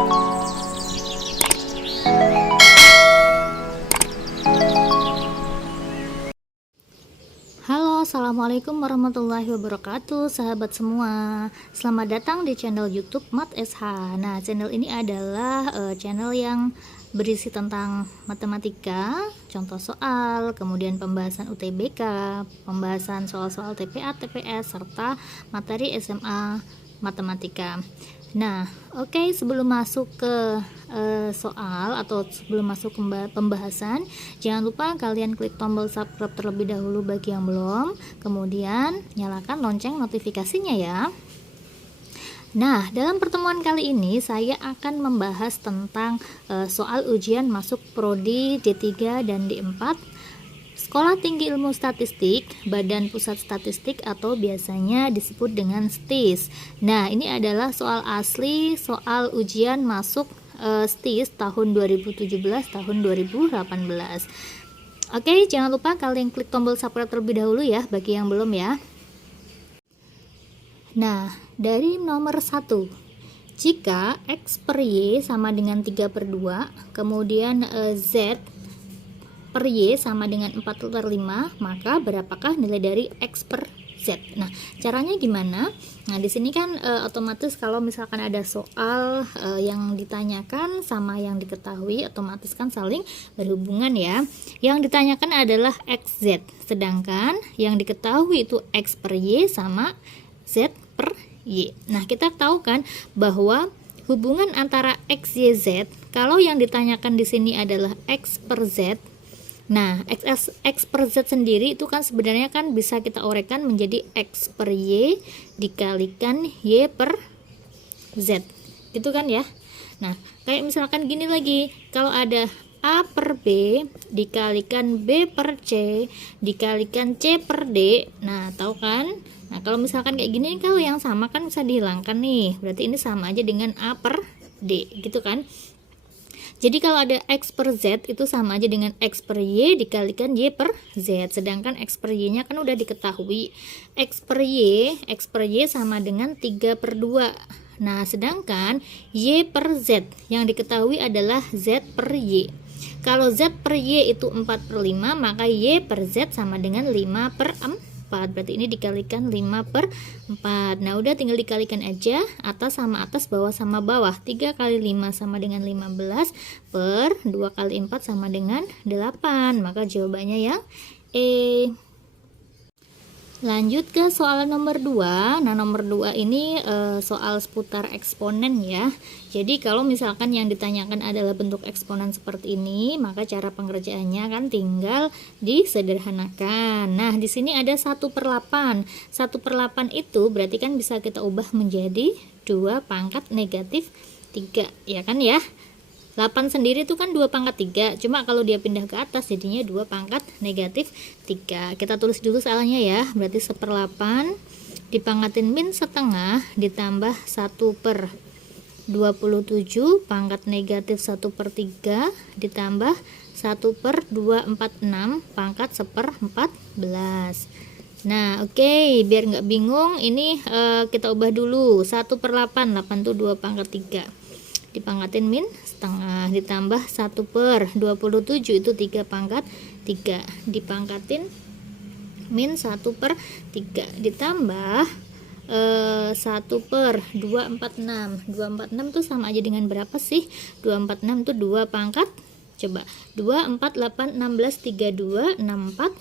Halo, assalamualaikum warahmatullahi wabarakatuh, sahabat semua. Selamat datang di channel YouTube Mat SH. Nah, channel ini adalah channel yang berisi tentang matematika, contoh soal, kemudian pembahasan UTBK, pembahasan soal-soal TPA, TPS, serta materi SMA matematika. Nah, oke, sebelum masuk ke soal atau sebelum masuk ke pembahasan, jangan lupa kalian klik tombol subscribe terlebih dahulu bagi yang belum, kemudian nyalakan lonceng notifikasinya ya. Nah, dalam pertemuan kali ini saya akan membahas tentang soal ujian masuk prodi D3 dan D4 Sekolah Tinggi Ilmu Statistik, Badan Pusat Statistik atau biasanya disebut dengan STIS. Nah, ini adalah soal asli, soal ujian masuk STIS tahun 2017, tahun 2018. Oke, jangan lupa kalian klik tombol subscribe terlebih dahulu ya, bagi yang belum ya. Nah, dari nomor 1, jika X per Y sama dengan 3/2, kemudian Z per Y sama dengan 4/5, maka berapakah nilai dari X per Z? Nah, caranya gimana? Nah, di sini kan otomatis kalau misalkan ada soal yang ditanyakan sama yang diketahui, otomatis kan saling berhubungan ya. Yang ditanyakan adalah XZ, sedangkan yang diketahui itu X per Y sama Z per Y. Nah, kita tahu kan bahwa hubungan antara X, Y, Z, kalau yang ditanyakan di sini adalah X per Z, nah, X per Z sendiri itu kan sebenarnya kan bisa kita uraikan menjadi X per Y dikalikan Y per Z, gitu kan ya. Nah, kayak misalkan gini lagi, kalau ada A per B dikalikan B per C dikalikan C per D, nah tahu kan. Nah, kalau misalkan kayak gini, kalau yang sama kan bisa dihilangkan nih, berarti ini sama aja dengan A per D, gitu kan. Jadi kalau ada X per Z itu sama aja dengan X per Y dikalikan Y per Z. Sedangkan X per Y nya kan udah diketahui. X per Y sama dengan 3/2. Nah, sedangkan Y per Z yang diketahui adalah Z per Y. Kalau Z per Y itu 4/5, maka Y per Z sama dengan 5/4. Berarti ini dikalikan 5/4. Nah, udah tinggal dikalikan aja, atas sama atas, bawah sama bawah. 3 kali 5 sama dengan 15, per 2 kali 4 sama dengan 8. Maka jawabannya yang E. Lanjut ke soal nomor 2. Nah, nomor 2 ini soal seputar eksponen ya. Jadi kalau misalkan yang ditanyakan adalah bentuk eksponen seperti ini, maka cara pengerjaannya kan tinggal disederhanakan. Nah, di sini ada 1/8. 1/8 itu berarti kan bisa kita ubah menjadi 2 pangkat negatif 3, ya kan ya. 8 sendiri itu kan 2 pangkat 3, cuma kalau dia pindah ke atas jadinya 2 pangkat negatif 3. Kita tulis dulu soalnya ya, berarti 1/8 dipangkatin min setengah ditambah 1/27 pangkat negatif 1/3 ditambah 1/246 pangkat 1/14. Nah, oke, biar nggak bingung, ini kita ubah dulu. 1/8, 8 itu 2 pangkat 3 dipangkatin min setengah ditambah 1/27 itu 3 pangkat 3 dipangkatin min 1/3 ditambah 1/246. 246 itu sama aja dengan berapa sih? 246 itu 2 pangkat, coba 2, 4, 8, 16, 32, 64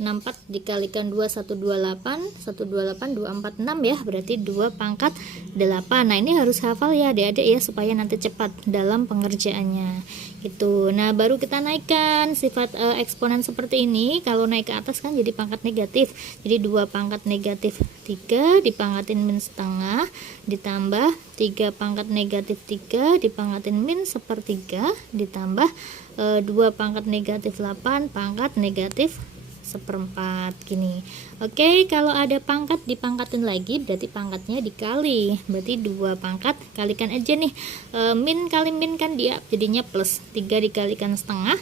64 dikalikan 2, 128 128 246 ya, berarti 2 pangkat 8. Nah, ini harus hafal ya adik-adik ya, supaya nanti cepat dalam pengerjaannya gitu. Nah, baru kita naikkan sifat eksponen seperti ini. Kalau naik ke atas kan jadi pangkat negatif, jadi 2 pangkat negatif 3 dipangkatin min setengah ditambah 3 pangkat negatif 3 dipangkatin min 1/3 ditambah 2 pangkat negatif 8 pangkat negatif 1/4 gini. Oke, kalau ada pangkat dipangkatin lagi, berarti pangkatnya dikali, berarti 2 pangkat, kalikan aja nih. Min kali min kan dia jadinya plus, 3 dikalikan setengah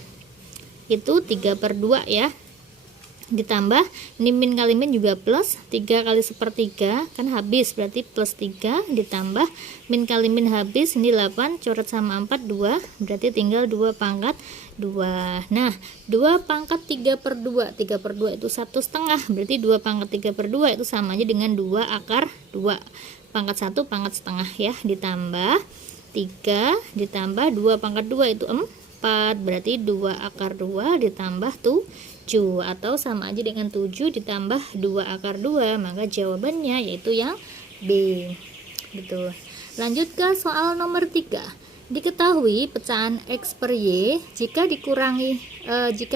itu 3/2 ya. ditambah ini min kali min juga plus 3 kali sepertiga kan habis, berarti plus 3 ditambah min kali min habis, ini 8 coret sama 4 2, berarti tinggal 2 pangkat 2. Nah 2 pangkat 3 per 2, 3 per 2 itu 1,5, berarti 2 pangkat 3 per 2 itu sama aja dengan 2 akar 2, pangkat 1 pangkat setengah ya, ditambah 3 ditambah 2 pangkat 2 itu 4, berarti 2 akar 2 ditambah 7, atau sama aja dengan 7 ditambah 2 akar 2, maka jawabannya yaitu yang B. Betul. Lanjut ke soal nomor 3. Diketahui pecahan X per Y jika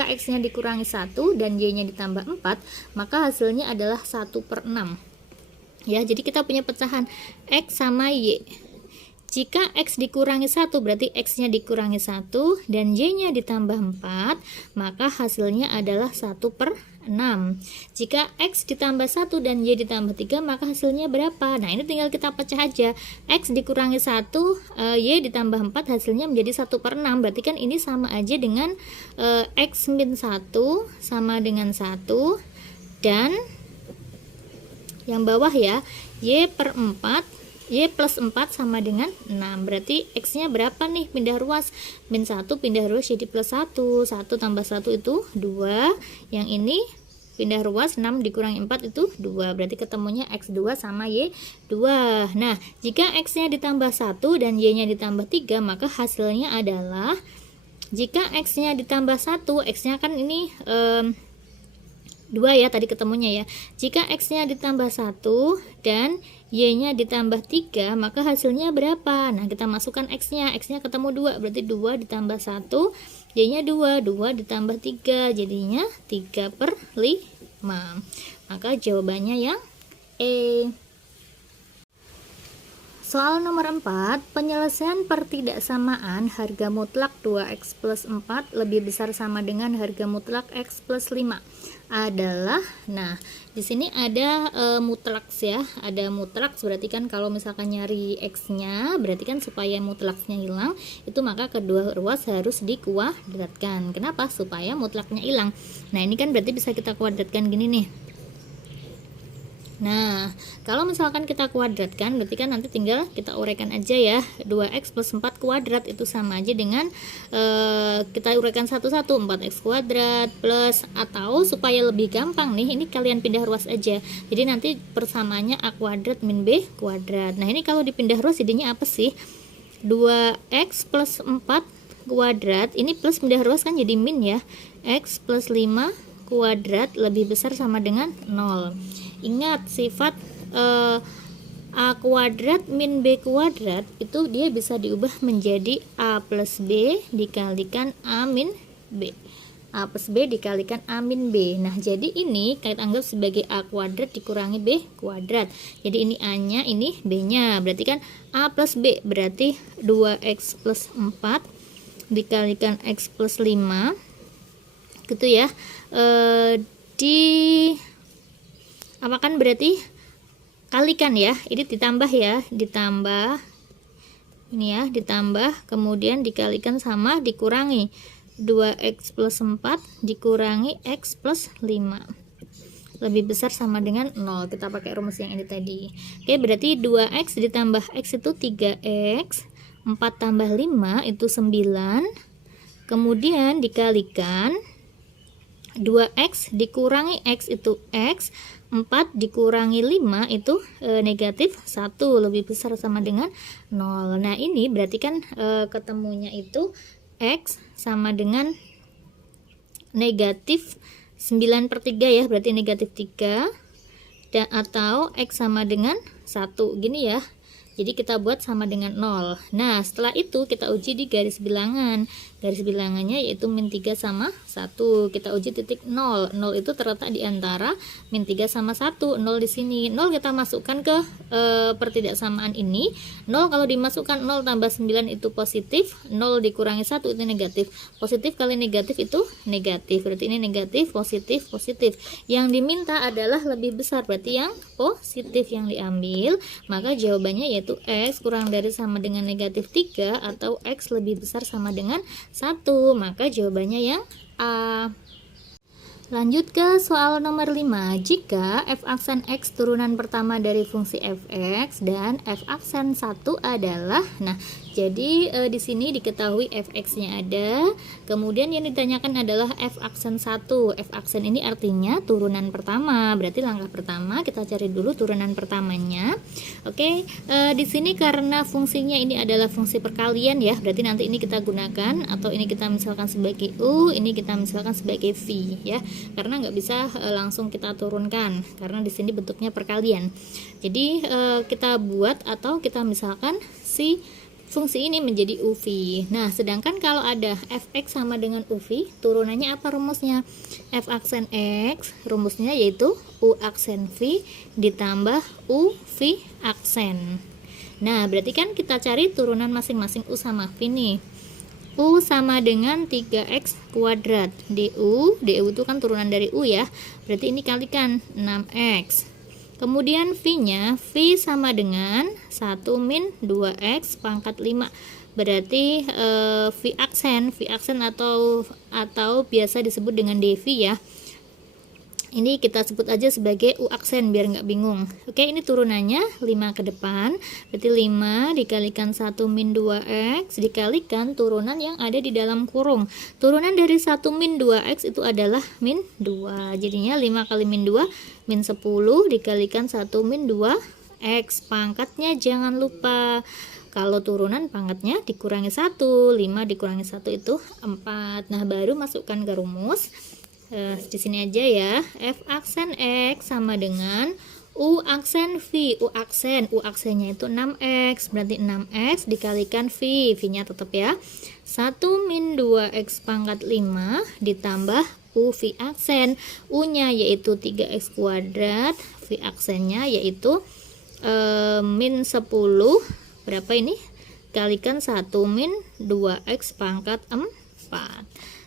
X nya dikurangi 1 dan Y nya ditambah 4, maka hasilnya adalah 1/6 ya. Jadi kita punya pecahan X sama Y. Jika X dikurangi 1 berarti X nya dikurangi 1 dan Y nya ditambah 4, maka hasilnya adalah 1/6. Jika X ditambah 1 dan Y ditambah 3, maka hasilnya berapa? Nah ini tinggal kita pecah aja. X dikurangi 1, Y ditambah 4, hasilnya menjadi 1/6. Berarti kan ini sama aja dengan X min 1 sama dengan 1, dan yang bawah ya, Y per 4, Y plus 4 sama dengan 6. Berarti X nya berapa nih? Pindah ruas, min 1 pindah ruas jadi plus 1, 1 tambah 1 itu 2, yang ini pindah ruas 6 dikurangi 4 itu 2, berarti ketemunya X2 sama Y2. Nah jika X nya ditambah 1 dan Y nya ditambah 3, maka hasilnya adalah jika X nya ditambah 1, X nya kan ini 2 ya tadi ketemunya ya. Jika X nya ditambah 1 dan Y nya ditambah 3, maka hasilnya berapa? Nah kita masukkan X nya ketemu 2, berarti 2 ditambah 1, Y nya 2 ditambah 3, jadinya 3/5. Maka jawabannya yang E. Soal nomor 4, penyelesaian pertidaksamaan harga mutlak 2X plus 4 lebih besar sama dengan harga mutlak X plus 5 adalah, nah di sini ada mutlaks ya, ada mutlaks, berarti kan kalau misalkan nyari X nya berarti kan supaya mutlaksnya hilang itu maka kedua ruas harus dikuadratkan. Kenapa? Supaya mutlaknya hilang. Nah ini kan berarti bisa kita kuadratkan gini nih. Nah, kalau misalkan kita kuadratkan, berarti kan nanti tinggal kita uraikan aja ya. 2x plus 4 kuadrat itu sama aja dengan kita uraikan satu-satu, 4x kuadrat plus, atau supaya lebih gampang nih, ini kalian pindah ruas aja. Jadi nanti persamaannya a kuadrat min b kuadrat. Nah, ini kalau dipindah ruas jadinya apa sih? 2x plus 4 kuadrat, ini plus pindah ruas kan jadi min ya. X plus 5 kuadrat lebih besar sama dengan 0. Ingat sifat a kuadrat min b kuadrat itu dia bisa diubah menjadi a plus b dikalikan a min b. A plus b dikalikan a min b. Nah, jadi ini kita anggap sebagai a kuadrat dikurangi b kuadrat. Jadi ini a nya, ini b nya. Berarti kan a plus b berarti 2x plus 4 dikalikan x plus 5 gitu ya. Apa kan berarti kalikan ya, ini ditambah ya, ditambah ini ya, ditambah kemudian dikalikan sama dikurangi 2x plus 4 dikurangi x plus 5 lebih besar sama dengan 0. Kita pakai rumus yang ini tadi. Oke, berarti 2x ditambah x itu 3x, 4 tambah 5 itu 9, kemudian dikalikan 2x dikurangi x itu x, 4 dikurangi 5 itu negatif 1 lebih besar sama dengan 0. Nah ini berarti kan ketemunya itu x sama dengan negatif 9/3 ya, berarti negatif 3, dan atau x sama dengan 1 gini ya. Jadi kita buat sama dengan 0. Nah setelah itu kita uji di garis bilangan. Garis bilangannya yaitu min 3 sama 1. Kita uji titik 0. 0 itu terletak di antara min 3 sama 1. 0 di sini. 0 kita masukkan ke pertidaksamaan ini. 0 kalau dimasukkan 0 tambah 9 itu positif. 0 dikurangi 1 itu negatif. Positif kali negatif itu negatif. Berarti ini negatif, positif, positif. Yang diminta adalah lebih besar. Berarti yang positif yang diambil. Maka jawabannya yaitu X kurang dari sama dengan negatif 3 atau X lebih besar sama dengan 1. Maka jawabannya yang A. Lanjut ke soal nomor 5. Jika f aksen x turunan pertama dari fungsi fx dan f aksen 1 adalah, nah jadi di sini diketahui fx-nya ada, kemudian yang ditanyakan adalah f aksen 1. F aksen ini artinya turunan pertama. Berarti langkah pertama kita cari dulu turunan pertamanya. Oke, di sini karena fungsinya ini adalah fungsi perkalian ya, berarti nanti ini kita gunakan, atau ini kita misalkan sebagai u, ini kita misalkan sebagai v ya. Karena nggak bisa langsung kita turunkan karena di sini bentuknya perkalian. Jadi kita buat atau kita misalkan si fungsi ini menjadi uv. Nah, sedangkan kalau ada fx sama dengan uv, turunannya apa rumusnya? F aksen x, rumusnya yaitu u aksen v ditambah u v aksen. Nah, berarti kan kita cari turunan masing-masing u sama v nih. U sama dengan 3x kuadrat. Du itu kan turunan dari U ya. Berarti ini kalikan 6x. Kemudian V-nya, V sama dengan 1 min 2x pangkat 5. Berarti V aksen atau biasa disebut dengan dv ya. Ini kita sebut aja sebagai U aksen biar nggak bingung. Oke, ini turunannya 5 ke depan. Berarti 5 dikalikan 1 min 2x dikalikan turunan yang ada di dalam kurung. Turunan dari 1 min 2x itu adalah min 2. Jadinya 5 kali min 2 min 10 dikalikan 1 min 2x. Pangkatnya jangan lupa. Kalau turunan pangkatnya dikurangi 1. 5 dikurangi 1 itu 4. Nah, baru masukkan ke rumus. Di sini aja ya. F aksen x sama dengan U aksen V. U aksennya itu 6x. Berarti 6x dikalikan V. V-nya tetap ya. 1 min 2x pangkat 5 ditambah U V aksen. U-nya yaitu 3x kuadrat. V aksennya yaitu min 10. Berapa ini? Kalikan 1 min 2x pangkat 4.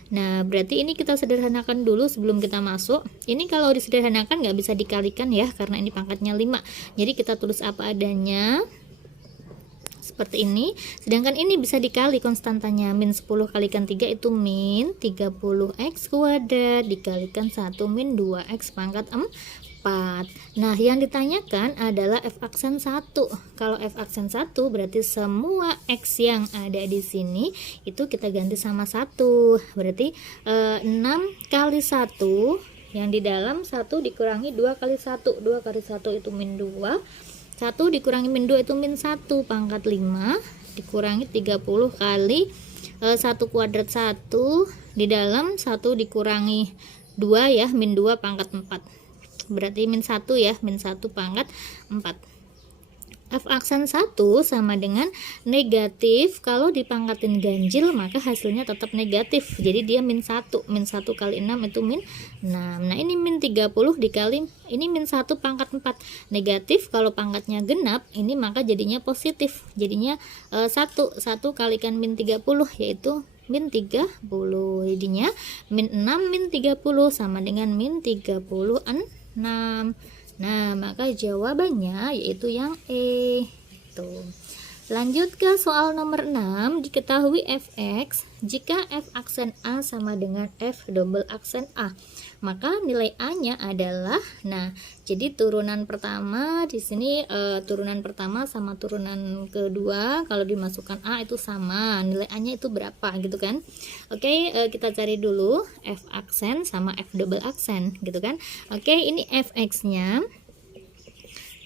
Nah, berarti ini kita sederhanakan dulu sebelum kita masuk. Ini kalau disederhanakan nggak bisa dikalikan ya, karena ini pangkatnya 5. Jadi kita tulis apa adanya. Seperti ini. Sedangkan ini bisa dikali konstantanya. Min 10 kalikan 3 itu min 30x kuadrat dikalikan 1 min 2x pangkat 4. Nah, yang ditanyakan adalah f aksen 1. Kalau f aksen 1 berarti semua x yang ada di sini itu kita ganti sama 1. Berarti 6 kali 1 yang di dalam 1 dikurangi 2 kali 1. 2 kali 1 itu min 2. 1 dikurangi min 2 itu min 1 pangkat 5 dikurangi 30 kali 1 kuadrat 1 di dalam 1 dikurangi 2 ya, min 2 pangkat 4. Berarti min 1 ya, min 1 pangkat 4. F aksen 1 sama dengan negatif. Kalau dipangkatin ganjil maka hasilnya tetap negatif. Jadi dia min 1. Min 1 kali 6 itu min 6. Nah, ini min 30 dikali ini min 1 pangkat 4. Negatif kalau pangkatnya genap, ini maka jadinya positif. Jadinya 1 kalikan min 30 yaitu min 30. Jadinya min 6 min 30 sama dengan min 36. Nah, maka jawabannya yaitu yang E. Tuh. Lanjut ke soal nomor 6. Diketahui fx jika f aksen A sama dengan f double aksen A, maka nilai A-nya adalah, nah, jadi turunan pertama di sini turunan pertama sama turunan kedua kalau dimasukkan A itu sama, nilai A-nya itu berapa gitu kan. Oke, kita cari dulu f aksen sama f double aksen gitu kan. Oke, ini fx-nya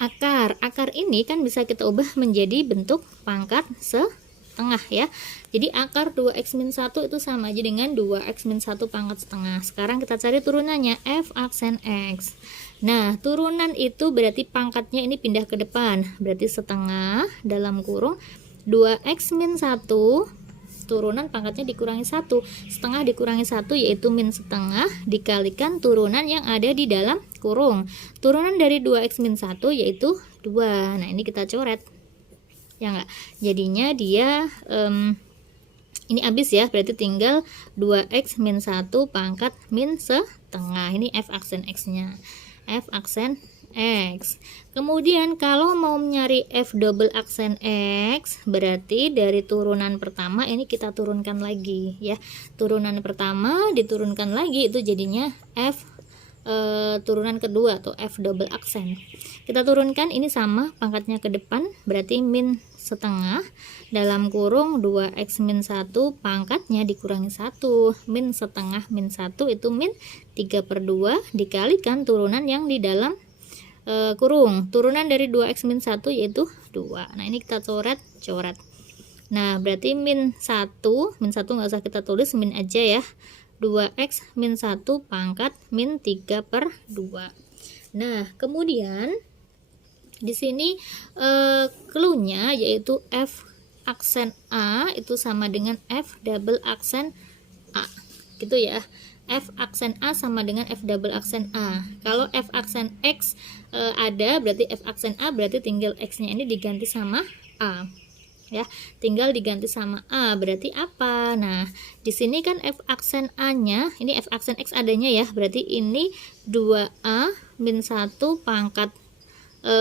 akar ini kan bisa kita ubah menjadi bentuk pangkat setengah ya. Jadi akar 2x min 1 itu sama aja dengan 2x min 1 pangkat setengah. Sekarang kita cari turunannya f aksen x. Nah, turunan itu berarti pangkatnya ini pindah ke depan, berarti setengah dalam kurung 2x min 1, turunan pangkatnya dikurangi 1, setengah dikurangi 1 yaitu min setengah dikalikan turunan yang ada di dalam kurung. Turunan dari 2x min 1 yaitu 2. Nah, ini kita coret ya enggak, jadinya dia ini habis ya, berarti tinggal 2x min 1 pangkat min setengah. Ini f aksen x nya, f aksen X. Kemudian kalau mau nyari F double aksen X, berarti dari turunan pertama ini kita turunkan lagi ya. Turunan pertama diturunkan lagi, itu jadinya F turunan kedua atau F double aksen. Kita turunkan, ini sama pangkatnya ke depan, berarti min setengah dalam kurung 2x min 1 pangkatnya dikurangi 1, min setengah min 1 itu min 3/2 dikalikan turunan yang di dalam kurung. Turunan dari 2x min 1 yaitu 2. Nah ini kita coret. Nah berarti min 1 nggak usah kita tulis, min aja ya. 2x min 1 pangkat min 3/2. Nah kemudian di sini clue-nya yaitu F aksen A itu sama dengan F double aksen A, gitu ya. F aksen A sama dengan F double aksen A. Kalau F aksen X ada, berarti F aksen A berarti tinggal X-nya ini diganti sama A. Ya, tinggal diganti sama A, berarti apa? Nah, di sini kan F aksen A-nya, ini F aksen X adanya ya, berarti ini 2A min 1 pangkat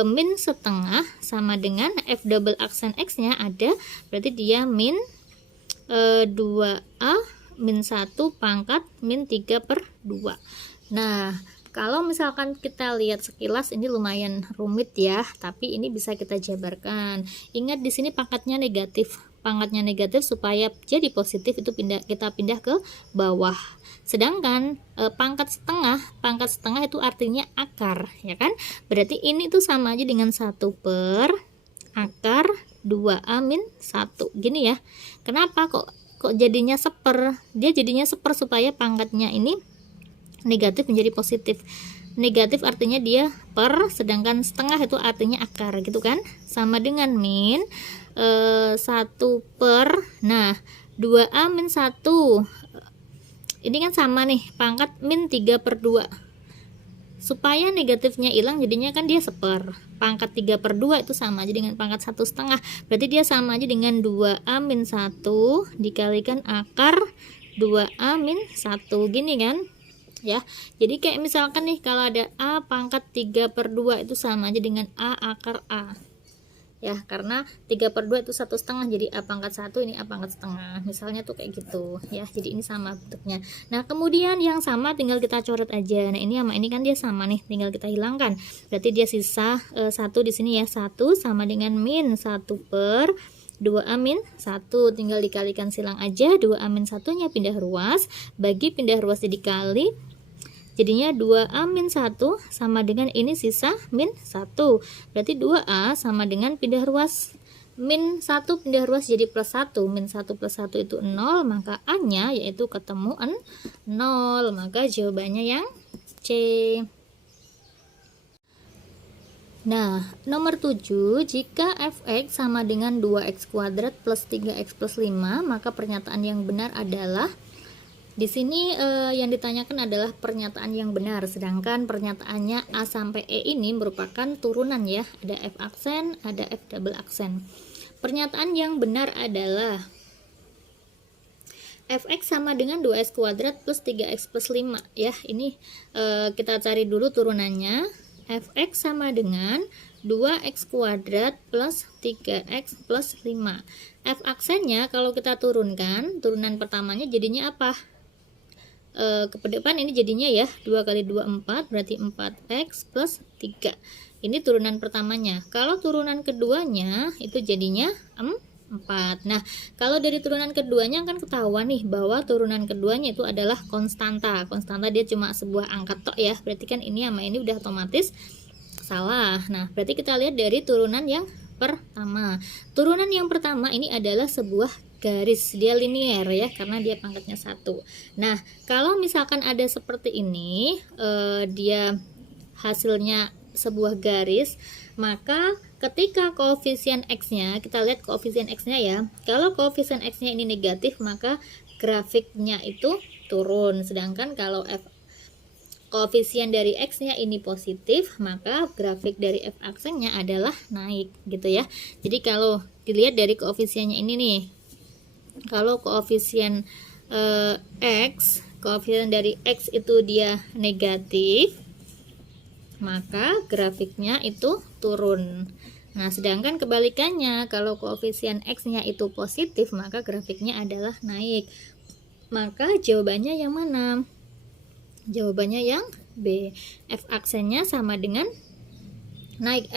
min setengah sama dengan F double aksen X-nya ada, berarti dia min 2A min 1 pangkat min 3/2. Nah, kalau misalkan kita lihat sekilas ini lumayan rumit ya, tapi ini bisa kita jabarkan. Ingat di sini pangkatnya negatif. Pangkatnya negatif supaya jadi positif itu kita pindah ke bawah. Sedangkan pangkat setengah itu artinya akar, ya kan? Berarti ini tuh sama aja dengan 1 per akar 2A min 1. Gini ya. Kenapa kok jadinya seper? Dia jadinya seper supaya pangkatnya ini negatif menjadi positif. Negatif artinya dia per, sedangkan setengah itu artinya akar, gitu kan? Sama dengan min 1 per, nah 2A min 1 ini kan sama nih, pangkat min 3/2. Supaya negatifnya hilang jadinya kan dia seper. Pangkat 3/2 itu sama aja dengan pangkat 1/2. Berarti dia sama aja dengan 2A min 1 dikalikan akar 2A min 1, gini kan? Ya, jadi kayak misalkan nih kalau ada A pangkat 3/2 itu sama aja dengan A akar A ya, karena 3/2 itu 1/2, jadi A pangkat 1 ini A pangkat setengah, misalnya tuh kayak gitu ya. Jadi ini sama bentuknya. Nah kemudian yang sama tinggal kita coret aja. Nah ini sama ini kan dia sama nih, tinggal kita hilangkan, berarti dia sisa 1 di sini ya. 1 sama dengan min 1 per 2A min 1, tinggal dikalikan silang aja. 2A min 1 nya pindah ruas, bagi pindah ruas dikali, jadinya 2A min 1 sama dengan ini sisa min 1. Berarti 2A sama dengan pindah ruas min 1 pindah ruas jadi plus 1. Min 1 plus 1 itu 0, maka A nya yaitu ketemu 0. Maka jawabannya yang C. Nah, nomor 7, jika fx sama dengan 2x kuadrat plus 3x plus 5, maka pernyataan yang benar adalah, di sini yang ditanyakan adalah pernyataan yang benar, sedangkan pernyataannya A sampai E ini merupakan turunan ya, ada F aksen, ada F double aksen. Pernyataan yang benar adalah fx sama dengan 2x kuadrat plus 3x plus 5 ya. Ini kita cari dulu turunannya. Fx sama dengan 2x kuadrat plus 3x plus 5. F aksennya kalau kita turunkan, turunan pertamanya jadinya apa? Ke depan ini jadinya ya 2 kali 2 4, berarti 4x plus 3. Ini turunan pertamanya. Kalau turunan keduanya itu jadinya 4. Nah, kalau dari turunan keduanya kan ketahuan nih bahwa turunan keduanya itu adalah konstanta. Konstanta dia cuma sebuah angka tok ya. Berarti kan ini sama ini udah otomatis salah. Nah, berarti kita lihat dari turunan yang pertama. Turunan yang pertama ini adalah sebuah garis, dia linear ya, karena dia pangkatnya 1. Nah, kalau misalkan ada seperti ini, dia hasilnya sebuah garis, maka ketika koefisien x-nya, kita lihat koefisien x-nya ya. Kalau koefisien x-nya ini negatif, maka grafiknya itu turun. Sedangkan kalau koefisien dari x-nya ini positif, maka grafik dari f aksennya adalah naik gitu ya. Jadi kalau dilihat dari koefisiennya ini nih, kalau koefisien koefisien dari x itu dia negatif, maka grafiknya itu turun. Nah, sedangkan kebalikannya, kalau koefisien X-nya itu positif, maka grafiknya adalah naik. Maka jawabannya yang mana? Jawabannya yang B. F aksennya sama dengan naik.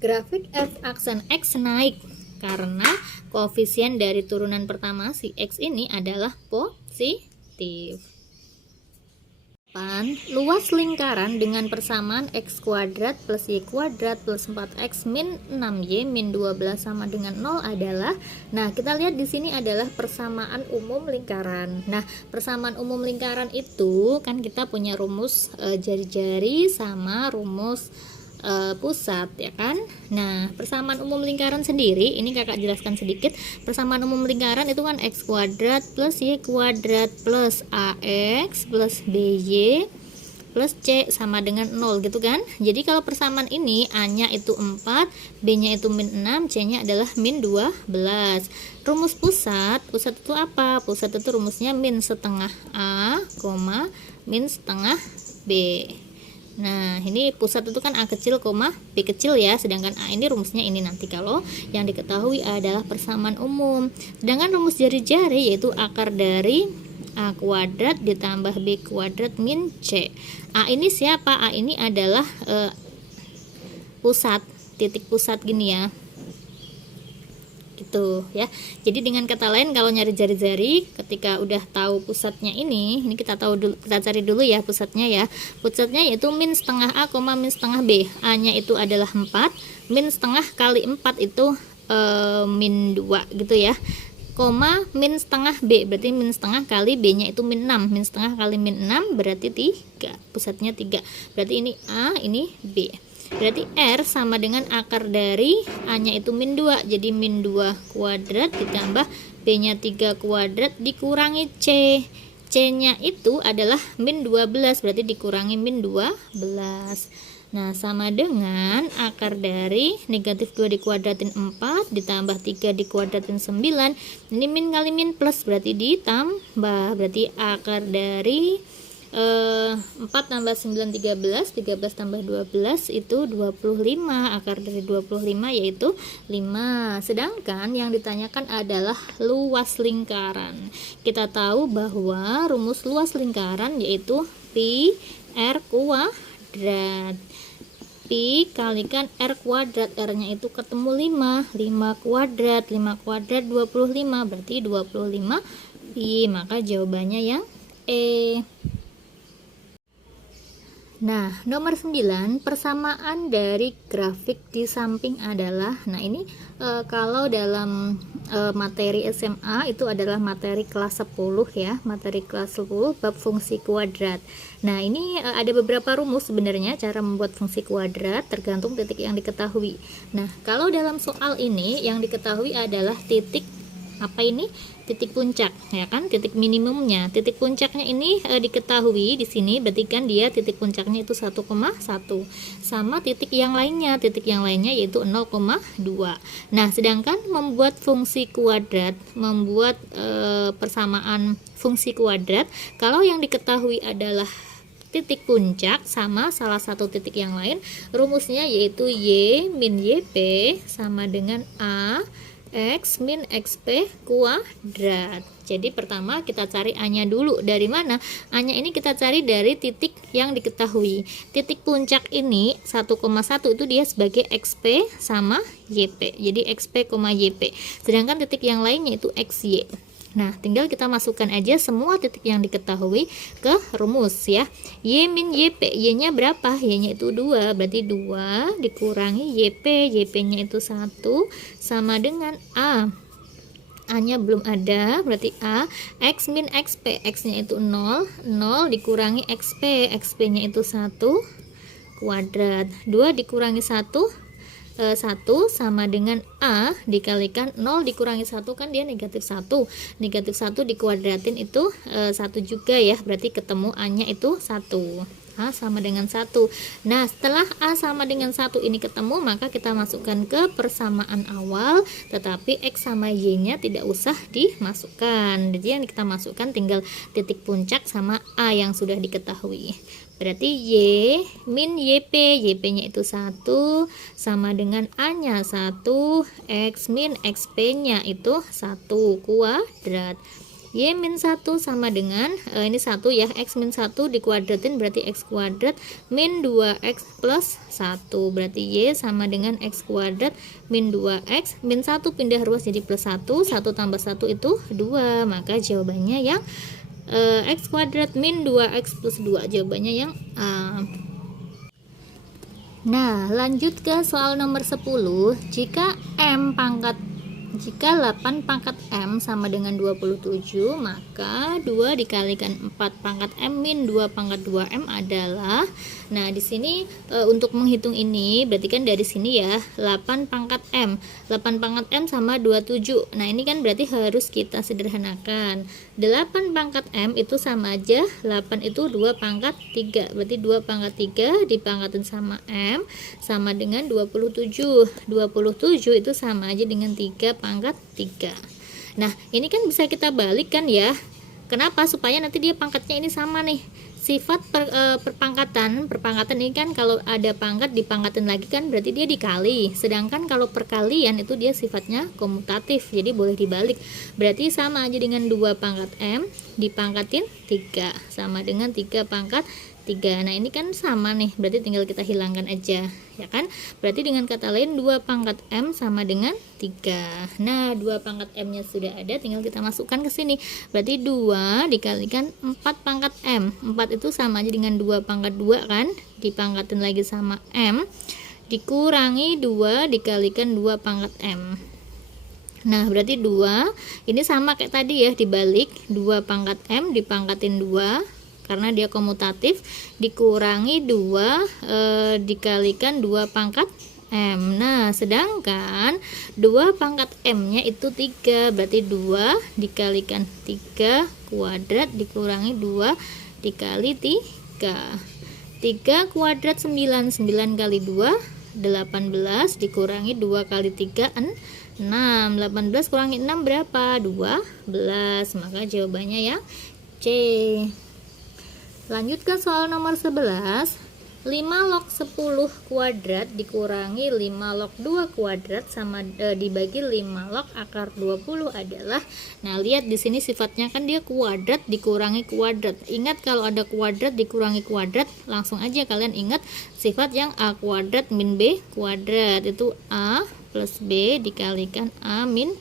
Grafik F aksen X naik karena koefisien dari turunan pertama si X ini adalah positif. Luas lingkaran dengan persamaan X kuadrat plus Y kuadrat plus 4X min 6Y min 12 sama dengan 0 adalah, nah kita lihat di sini adalah persamaan umum lingkaran. Nah, persamaan umum lingkaran itu kan kita punya rumus jari-jari sama rumus pusat, ya kan. Nah, persamaan umum lingkaran sendiri ini kakak jelaskan sedikit. Persamaan umum lingkaran itu kan X kuadrat plus Y kuadrat plus AX plus BY plus C sama dengan 0 gitu kan. Jadi kalau persamaan ini A nya itu 4, B nya itu min 6, C nya adalah min 12. Rumus pusat itu apa? Pusat itu rumusnya min setengah A, min setengah B. Nah, ini pusat itu kan A kecil, B kecil ya. Sedangkan A ini rumusnya ini nanti kalau yang diketahui adalah persamaan umum. Sedangkan rumus jari-jari yaitu akar dari A kuadrat ditambah B kuadrat min C. A ini siapa? A ini adalah pusat, titik pusat gini ya. Gitu ya. Jadi dengan kata lain kalau nyari jari-jari ketika udah tahu pusatnya ini kita cari dulu ya pusatnya ya. Pusatnya yaitu min setengah A, min setengah B. A nya itu adalah 4, min setengah kali 4 itu min 2 gitu ya. Min setengah B berarti min setengah kali B nya itu min 6. Min setengah kali min 6 berarti 3. Pusatnya 3. Berarti ini A, ini B. Berarti R sama dengan akar dari A nya itu min 2. Jadi min 2 kuadrat ditambah B nya 3 kuadrat dikurangi C. C nya itu adalah min 12. Berarti dikurangi min 12. Nah, sama dengan akar dari negatif 2 dikuadratin 4 ditambah 3 dikuadratin 9. Ini min kali min plus berarti ditambah. Berarti akar dari 4 tambah 9 13 tambah 12 itu 25. Akar dari 25 yaitu 5. Sedangkan yang ditanyakan adalah luas lingkaran. Kita tahu bahwa rumus luas lingkaran yaitu pi r kuadrat. Pi kalikan r kuadrat, r nya itu ketemu 5 kuadrat 25 berarti 25 pi. Maka jawabannya yang E. Nah, nomor 9, persamaan dari grafik di samping adalah, nah ini kalau dalam materi SMA itu adalah materi kelas 10 ya, materi kelas 10 bab fungsi kuadrat. Nah, ini ada beberapa rumus sebenarnya cara membuat fungsi kuadrat tergantung titik yang diketahui. Nah, kalau dalam soal ini yang diketahui adalah titik apa ini? Titik puncak ya kan, titik minimumnya. Titik puncaknya ini diketahui di sini, berarti kan dia titik puncaknya itu 1,1 sama titik yang lainnya yaitu 0,2. Nah, sedangkan membuat fungsi kuadrat, membuat persamaan fungsi kuadrat, kalau yang diketahui adalah titik puncak sama salah satu titik yang lain, rumusnya yaitu Y min YP sama dengan A X min XP kuadrat. Jadi pertama kita cari A nya dulu. Dari mana? A nya ini kita cari dari titik yang diketahui. Titik puncak ini 1,1 itu dia sebagai XP sama YP. Jadi XP, YP. Sedangkan titik yang lainnya itu XY. Nah, tinggal kita masukkan aja semua titik yang diketahui ke rumus ya. Y min YP, Y-nya berapa? Y-nya itu 2, berarti 2 dikurangi YP, YP-nya itu 1 sama dengan A. A-nya belum ada, berarti A. X min XP, X-nya itu 0, 0 dikurangi XP, XP-nya itu 1 kuadrat. 2 dikurangi 1 sama dengan A dikalikan 0 dikurangi 1 kan dia negatif 1. Negatif 1 dikuadratin itu 1 juga ya, berarti ketemu A nya itu 1. A sama dengan 1. Nah, setelah A sama dengan 1 ini ketemu, maka kita masukkan ke persamaan awal, tetapi X sama Y nya tidak usah dimasukkan. Jadi yang kita masukkan tinggal titik puncak sama A yang sudah diketahui. Berarti Y min YP, YP-nya itu 1 sama dengan A-nya 1, X min XP-nya itu 1 kuadrat. Y min 1 sama dengan, ini 1 ya, X min 1 dikuadratin berarti X kuadrat min 2X plus 1. Berarti Y sama dengan X kuadrat min 2X min 1 pindah ruas jadi plus 1, 1 tambah 1 itu 2. Maka jawabannya yang X kuadrat min 2X plus 2, jawabannya yang A. Nah, lanjut ke soal nomor 10. Jika 8 pangkat M sama dengan 27, maka 2 dikalikan 4 pangkat M min 2 pangkat 2M adalah, nah di sini untuk menghitung ini berarti kan dari sini ya 8 pangkat M. 8 pangkat M sama 27. Nah, ini kan berarti harus kita sederhanakan. 8 pangkat M itu sama aja 8 itu 2 pangkat 3. Berarti 2 pangkat 3 dipangkatin sama M sama dengan 27. 27 itu sama aja dengan 3 pangkat 3. Nah, ini kan bisa kita balik kan ya. Kenapa? Supaya nanti dia pangkatnya ini sama nih. Sifat perpangkatan ini kan kalau ada pangkat dipangkatin lagi kan berarti dia dikali. Sedangkan kalau perkalian itu dia sifatnya komutatif. Jadi boleh dibalik. Berarti sama aja dengan 2 pangkat M dipangkatin 3 sama dengan 3 pangkat 3. Nah, ini kan sama nih, berarti tinggal kita hilangkan aja, ya kan? Berarti dengan kata lain 2 pangkat M sama dengan 3. Nah, 2 pangkat M-nya sudah ada, tinggal kita masukkan ke sini. Berarti 2 dikalikan 4 pangkat M. 4 itu sama aja dengan 2 pangkat 2 kan? Dipangkatin lagi sama M dikurangi 2 dikalikan 2 pangkat M. Nah, berarti 2 ini sama kayak tadi ya, dibalik 2 pangkat M dipangkatin 2 karena dia komutatif dikurangi 2 dikalikan 2 pangkat M. Nah, sedangkan 2 pangkat M-nya itu 3, berarti 2 dikalikan 3 kuadrat dikurangi 2 dikali 3. 3 kuadrat 9, 9 kali 2 18 dikurangi 2 kali 3 6. 18 kurangi 6 berapa? 12. Maka jawabannya yang C. Lanjut ke soal nomor 11. 5 log 10 kuadrat dikurangi 5 log 2 kuadrat sama dibagi 5 log akar 20 adalah, nah lihat di sini sifatnya kan dia kuadrat dikurangi kuadrat. Ingat kalau ada kuadrat dikurangi kuadrat, langsung aja kalian ingat sifat yang A kuadrat min B kuadrat, itu A plus B dikalikan A min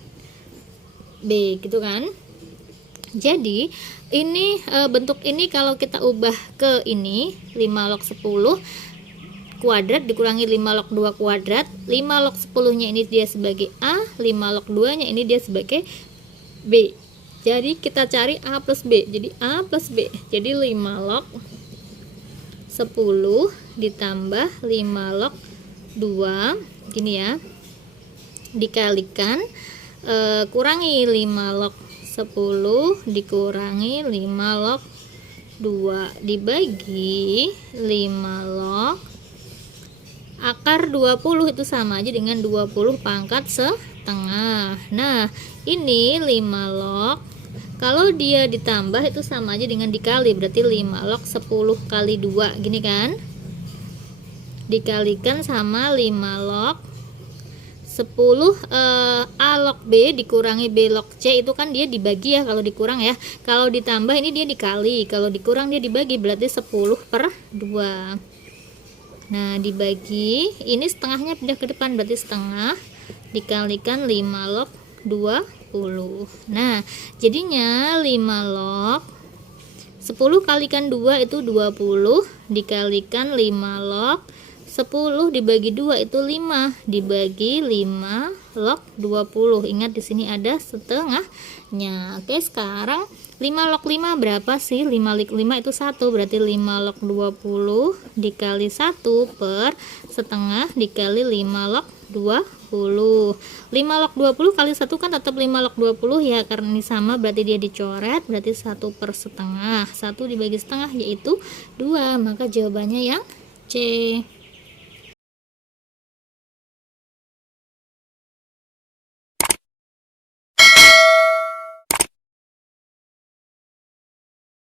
B gitu kan. Jadi ini bentuk ini kalau kita ubah ke ini 5 log 10 kuadrat dikurangi 5 log 2 kuadrat, 5 log 10 nya ini dia sebagai A, 5 log 2 nya ini dia sebagai B. Jadi kita cari A plus B, jadi A plus B, jadi 5 log 10 ditambah 5 log 2 gini ya, dikalikan kurangi 5 log 10 dikurangi 5 log 2 dibagi 5 log akar 20 itu sama aja dengan 20 pangkat setengah. Nah, ini 5 log kalau dia ditambah itu sama aja dengan dikali, berarti 5 log 10 kali 2 gini kan, dikalikan sama 5 log 10 A log B dikurangi B log C, itu kan dia dibagi ya kalau dikurang ya. Kalau ditambah ini dia dikali, kalau dikurang dia dibagi, berarti 10 per 2. Nah, dibagi, ini setengahnya pindah ke depan, berarti setengah dikalikan 5 log 20. Nah, jadinya 5 log 10 kalikan 2 itu 20 dikalikan 5 log 10 dibagi 2 itu 5 dibagi 5 log 20. Ingat di sini ada setengahnya. Oke, sekarang 5 log 5 berapa sih? 5 log 5 itu 1, berarti 5 log 20 dikali 1 per setengah dikali 5 log 20. 5 log 20 kali 1 kan tetap 5 log 20 ya, karena ini sama berarti dia dicoret, berarti 1 per setengah. 1 dibagi setengah yaitu 2, maka jawabannya yang C.